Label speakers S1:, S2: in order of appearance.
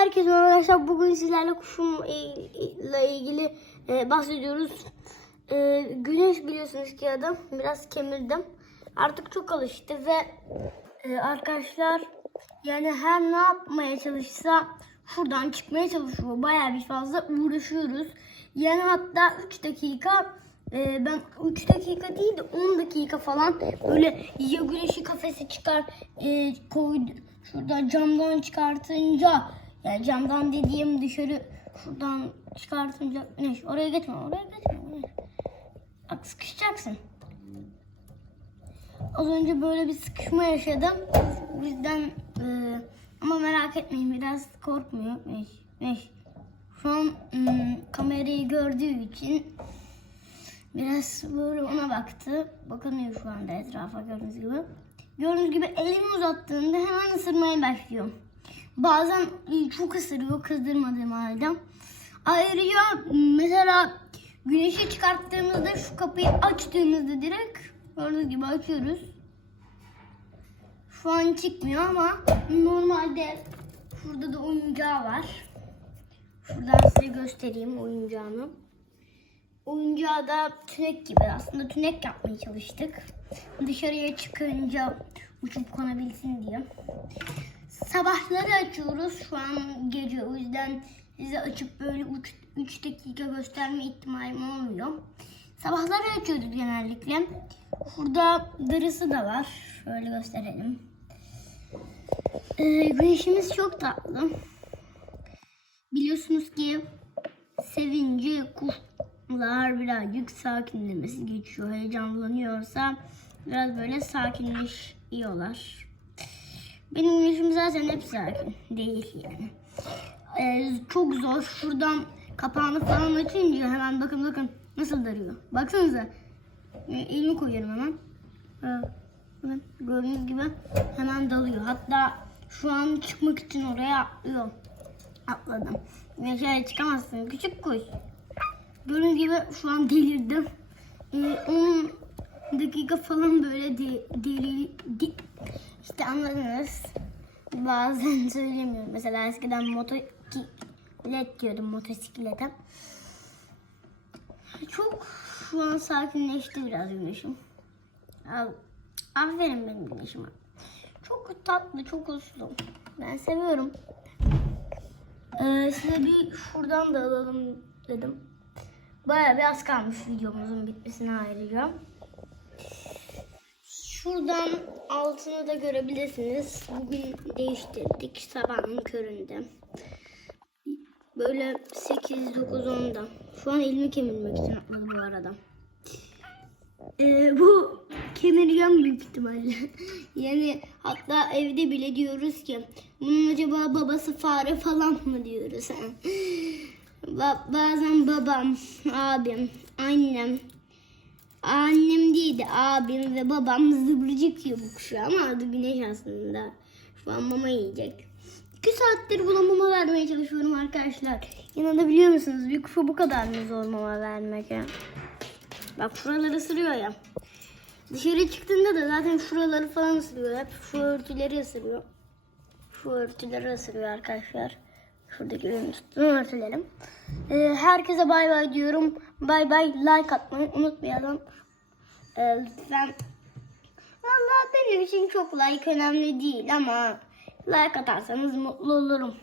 S1: Herkese arkadaşlar bugün sizlerle kuşumla ilgili e, bahsediyoruz. E, güneş biliyorsunuz ki adam biraz kemirdim. Artık çok alıştı ve e, arkadaşlar yani her ne yapmaya çalışsa şuradan çıkmaya çalışıyor. Bayağı bir fazla uğraşıyoruz. Yani hatta 3 dakika e, ben 3 dakika değil de 10 dakika falan böyle ya güneşi kafese çıkar e, koydu. Şuradan camdan çıkartınca yani camdan dediğim dışarı şuradan çıkartınca güneş oraya geçme oraya geçme. Güneş. Bak sıkışacaksın. Az önce böyle bir sıkışma yaşadım. O yüzden e, ama merak etmeyin biraz korkmuyor. Güneş, güneş. Şu an ım, kamerayı gördüğü için biraz böyle ona baktı. Bakınıyor şu anda etrafa gördüğünüz gibi. Gördüğünüz gibi elimi uzattığında hemen ısırmaya başlıyor. Bazen e, çok ısırıyor kızdırmadığım halde. Ayrıca mesela güneşi çıkarttığımızda şu kapıyı açtığımızda direkt gördüğünüz gibi açıyoruz. Şu an çıkmıyor ama normalde şurada da oyuncağı var. Şuradan size göstereyim oyuncağını. Oyuncağı da tünek gibi. Aslında tünek yapmaya çalıştık. Dışarıya çıkınca uçup konabilsin diye. Sabahları açıyoruz. Şu an gece. O yüzden size açıp böyle 3 dakika gösterme ihtimalim olmuyor. Sabahları açıyorduk genellikle. Burada darısı da var. Şöyle gösterelim. Ee, güneşimiz çok tatlı. Biliyorsunuz ki sevince kuşlar birazcık sakinlemesi geçiyor. Heyecanlanıyorsa biraz böyle sakinleşiyorlar. Benim güneşim zaten hep sakin. Değil yani. Ee, çok zor. Şuradan kapağını falan açınca hemen bakın bakın nasıl darıyor. Baksanıza. Ee, elimi koyuyorum hemen. Ha, bakın gördüğünüz gibi hemen dalıyor. Hatta şu an çıkmak için oraya atlıyor. Atladım. Güneşe çıkamazsın küçük kuş. Gördüğünüz gibi şu an delirdim. Ee, 10 dakika falan böyle de, deli, de, işte anladınız. Bazen söylemiyorum. Mesela eskiden motosiklet diyordum motosiklete. Çok şu an sakinleşti biraz güneşim. Aferin benim güneşime. Çok tatlı, çok uslu. Ben seviyorum. Ee, size bir şuradan da alalım dedim. Bayağı bir az kalmış videomuzun bitmesine ayrıca. Şuradan altını da görebilirsiniz. Bugün değiştirdik sabahın köründe. Böyle 8, 9, 10'da. Şu an elimi kemirmek için atladı bu arada. Ee, bu kemirgen büyük ihtimalle. yani hatta evde bile diyoruz ki bunun acaba babası fare falan mı diyoruz. Ba- bazen babam, abim, annem, annem değil de abim ve babam zıbrıcık yiyor bu kuşu ama adı güneş aslında. Şu an mama yiyecek. İki saattir buna mama vermeye çalışıyorum arkadaşlar. İnanabiliyor musunuz? Bir kuşa bu kadar mı zor mama vermek ya? Bak şuraları ısırıyor ya. Dışarı çıktığında da zaten şuraları falan ısırıyor. Hep şu örtüleri ısırıyor. Şu örtüleri ısırıyor arkadaşlar. Şuradaki üstünü örtülerim. Ee, herkese bay bay diyorum. Bay bay like atmayı unutmayalım. Ee, lütfen. Valla benim için çok like önemli değil ama like atarsanız mutlu olurum.